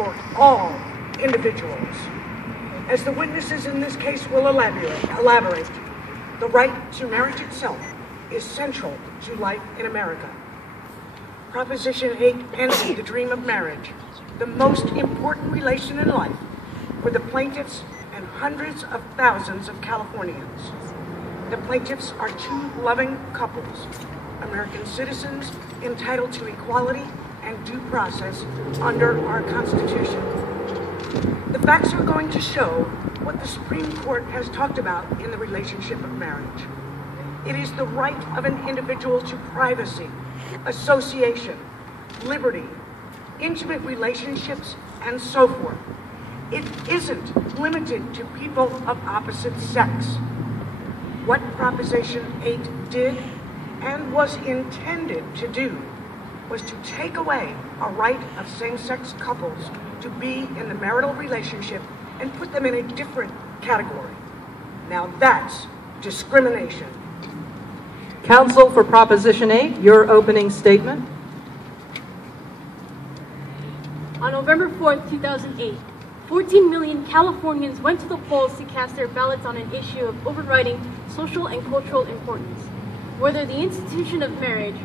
for all individuals. As the witnesses in this case will elaborate, the right to marriage itself is central to life in America. Proposition 8 ended the dream of marriage, the most important relation in life for the plaintiffs and hundreds of thousands of Californians. The plaintiffs are two loving couples, American citizens entitled to equality and due process under our Constitution. The facts are going to show what the Supreme Court has talked about in the relationship of marriage. It is the right of an individual to privacy, association, liberty, intimate relationships, and so forth. It isn't limited to people of opposite sex. What Proposition 8 did and was intended to do was to take away a right of same-sex couples to be in the marital relationship and put them in a different category. Now that's discrimination. Counsel for Proposition 8, your opening statement. On November 4th, 2008, 14 million Californians went to the polls to cast their ballots on an issue of overriding social and cultural importance, whether the institution of marriage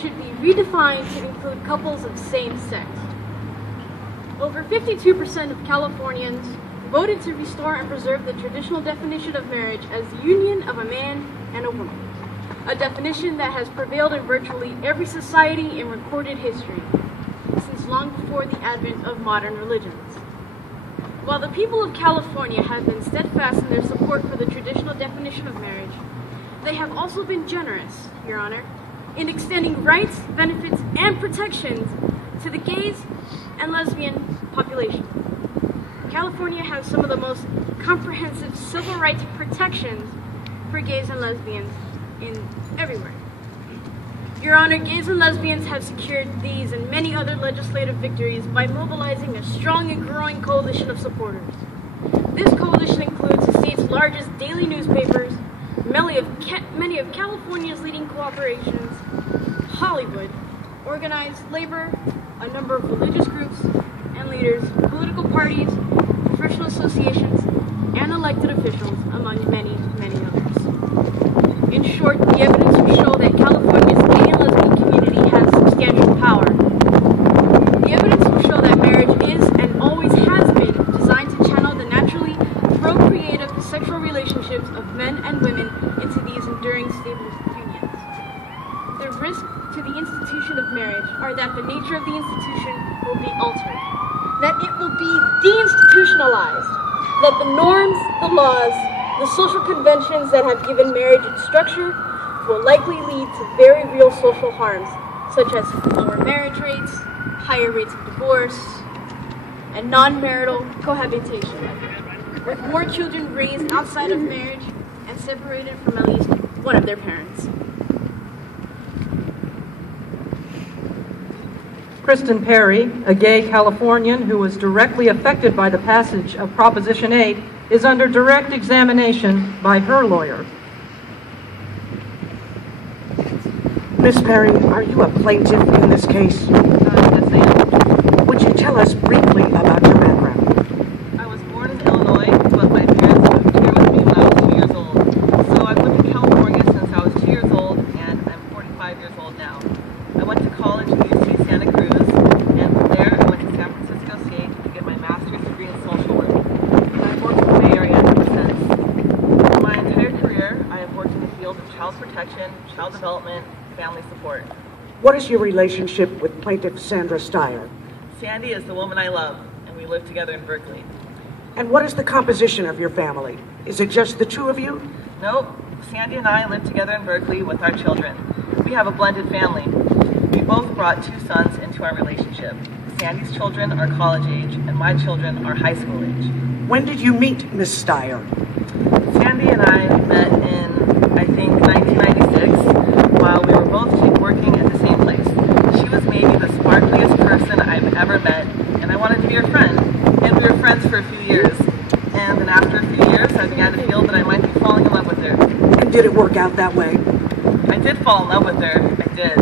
should be redefined to include couples of same sex. Over 52% of Californians voted to restore and preserve the traditional definition of marriage as the union of a man and a woman, a definition that has prevailed in virtually every society in recorded history, since long before the advent of modern religions. While the people of California have been steadfast in their support for the traditional definition of marriage, they have also been generous, Your Honor, in extending rights, benefits, and protections to the gays and lesbian population. California has some of the most comprehensive civil rights protections for gays and lesbians everywhere. Your Honor, gays and lesbians have secured these and many other legislative victories by mobilizing a strong and growing coalition of supporters. This coalition includes the state's largest daily newspapers, many of California's leading corporations, Hollywood, organized labor, a number of religious groups and leaders, political parties, professional associations, and elected officials, among many, many others. In short, the evidence will show that California's gay and lesbian community has substantial power. The evidence will show that marriage is and always has been designed to channel the naturally procreative sexual relationships of men and women into these enduring stable unions. The risk to the institution of marriage are that the nature of the institution will be altered, that it will be deinstitutionalized, that the norms, the laws, the social conventions that have given marriage its structure will likely lead to very real social harms, such as lower marriage rates, higher rates of divorce, and non-marital cohabitation, with more children raised outside of marriage and separated from at least one of their parents. Kristen Perry, a gay Californian who was directly affected by the passage of Proposition 8, is under direct examination by her lawyer. Miss Perry, are you a plaintiff in this case? Yes, I am. Would you tell us briefly about your background? I was born in Illinois, but my parents moved here with me when I was 2 years old. So I've lived in California since I was 2 years old, and I'm 45 years old now. I went to college at UC Santa Cruz, and from there I went to San Francisco State to get my master's degree in social work. And I've worked in the Bay Area ever since. For my entire career, I have worked in the field of child protection, child development, family support. What is your relationship with plaintiff Sandra Steyer? Sandy is the woman I love, and we live together in Berkeley. And what is the composition of your family? Is it just the two of you? Nope. Sandy and I live together in Berkeley with our children. We have a blended family. We both brought 2 sons into our relationship. Sandy's children are college age, and my children are high school age. When did you meet Miss Steyer? Sandy and I met in, I think, 1996, while we were both working at the same place. She was maybe the sparkliest person I've ever met, and I wanted to be her friend. And we were friends for a few years. And then after a few years, I began to feel that I might be falling in love with her. And did it work out that way? I did fall in love with her. I did.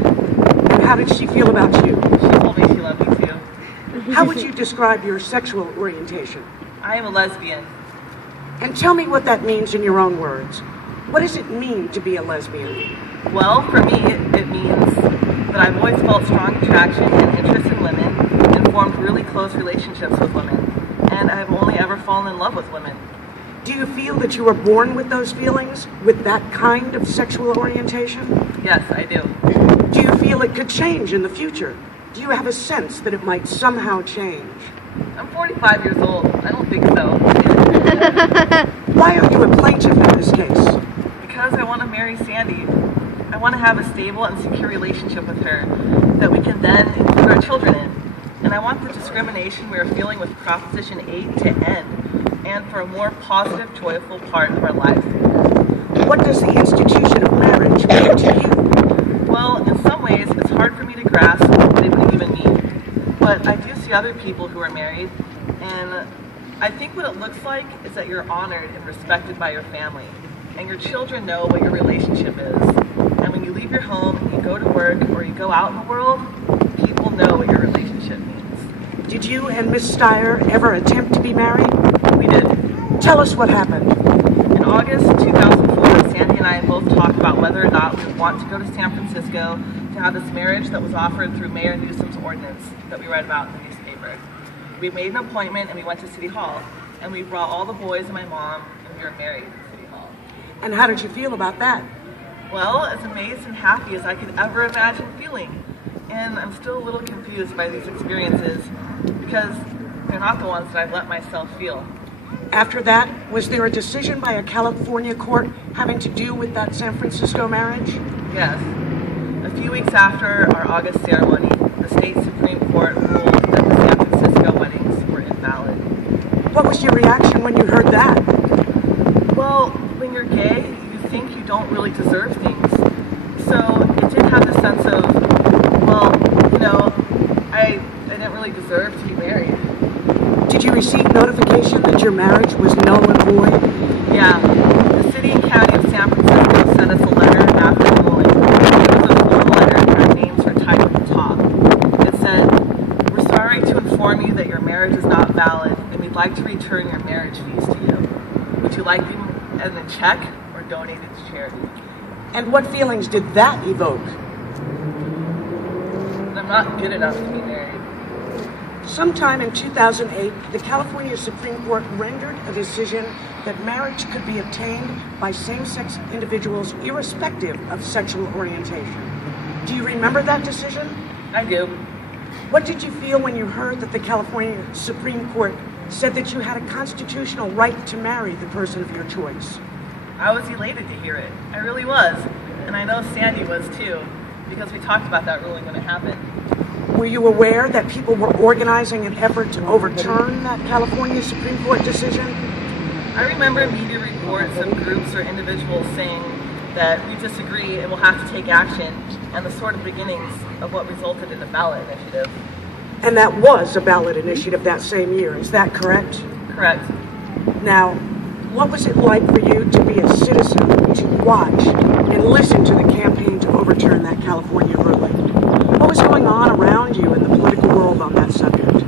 And how did she feel about you? She told me she loved me too. How would you describe your sexual orientation? I am a lesbian. And tell me what that means in your own words. What does it mean to be a lesbian? Well, for me, it means that I've always felt strong attraction and interest in women and formed really close relationships with women. And I've only ever fallen in love with women. Do you feel that you were born with those feelings, with that kind of sexual orientation? Yes, I do. Do you feel it could change in the future? Do you have a sense that it might somehow change? I'm 45 years old. I don't think so. Why are you a plaintiff in this case? Because I want to marry Sandy. I want to have a stable and secure relationship with her that we can then include our children in. And I want the discrimination we are feeling with Proposition 8 to end, and for a more positive, joyful part of our lives. What does the institution of marriage mean to you? Well, in some ways, it's hard for me to grasp what it would even mean. But I do see other people who are married, and I think what it looks like is that you're honored and respected by your family, and your children know what your relationship is. And when you leave your home and you go to work or you go out in the world, people know what your relationship means. Did you and Miss Steyer ever attempt to be married? We did. Tell us what happened. In August 2004, Sandy and I both talked about whether or not we want to go to San Francisco to have this marriage that was offered through Mayor Newsom's ordinance that we read about in the newspaper. We made an appointment and we went to City Hall, and we brought all the boys and my mom, and we were married at City Hall. And how did you feel about that? Well, as amazed and happy as I could ever imagine feeling. And I'm still a little confused by these experiences because they're not the ones that I've let myself feel. After that, was there a decision by a California court having to do with that San Francisco marriage? Yes. A few weeks after our August ceremony, the state Supreme Court ruled that the San Francisco weddings were invalid. What was your reaction when you heard that? Well, when you're gay, you think you don't really deserve things. So it did have the sense of, well, you know, I didn't really deserve to be married. Did you receive notification that your marriage was null and void? Yeah. The city and county of San Francisco sent us a letter after the ruling. It was a form letter and our names were typed at the top. It said, "We're sorry to inform you that your marriage is not valid and we'd like to return your marriage fees to you. Would you like them as a check or donated to charity?" And what feelings did that evoke? I'm not good enough to be married. Sometime in 2008, the California Supreme Court rendered a decision that marriage could be obtained by same-sex individuals irrespective of sexual orientation. Do you remember that decision? I do. What did you feel when you heard that the California Supreme Court said that you had a constitutional right to marry the person of your choice? I was elated to hear it. I really was. And I know Sandy was too, because we talked about that ruling when it happened. Were you aware that people were organizing an effort to overturn that California Supreme Court decision? I remember media reports of groups or individuals saying that we disagree and we'll have to take action, and the sort of beginnings of what resulted in the ballot initiative. And that was a ballot initiative that same year, is that correct? Correct. Now, what was it like for you to be a citizen, to watch and listen to the campaign to overturn that California ruling? What was going on around you in the political world on that subject?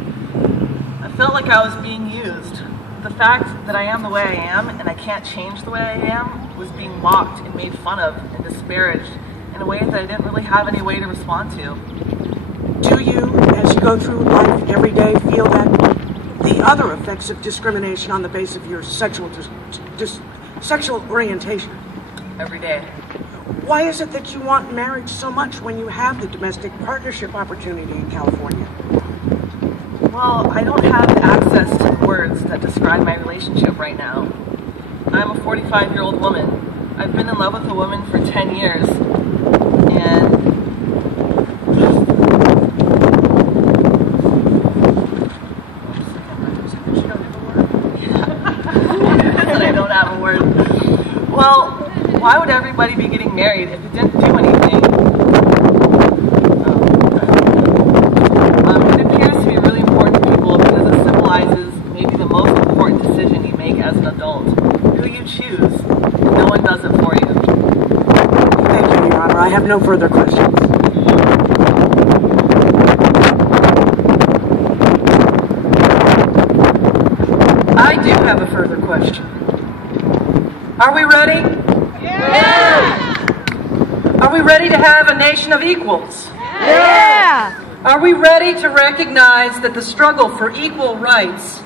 I felt like I was being used. The fact that I am the way I am and I can't change the way I am was being mocked and made fun of and disparaged in a way that I didn't really have any way to respond to. Do you, as you go through life every day, feel that the other effects of discrimination on the basis of your sexual orientation? Every day. Why is it that you want marriage so much when you have the domestic partnership opportunity in California? Well, I don't have access to the words that describe my relationship right now. I'm a 45-year-old woman. I've been in love with a woman for 10 years, and I don't have a word. Well, why would everybody be getting married if it didn't do anything? It appears to be really important to people because it symbolizes maybe the most important decision you make as an adult. Who you choose. No one does it for you. Thank you, Your Honor. I have no further questions. do have a further question. Are we ready? Yeah! Are we ready to have a nation of equals? Yeah! Are we ready to recognize that the struggle for equal rights,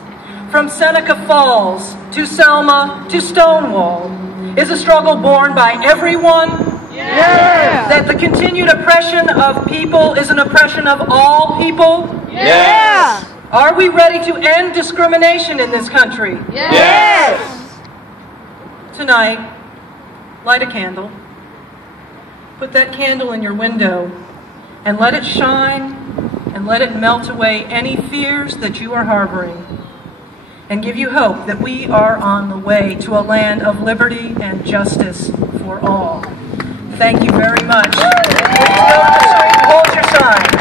from Seneca Falls to Selma to Stonewall, is a struggle borne by everyone? Yeah! That the continued oppression of people is an oppression of all people? Yeah! Are we ready to end discrimination in this country? Yes! Tonight, light a candle. Put that candle in your window and let it shine and let it melt away any fears that you are harboring and give you hope that we are on the way to a land of liberty and justice for all. Thank you very much. Please hold your sign.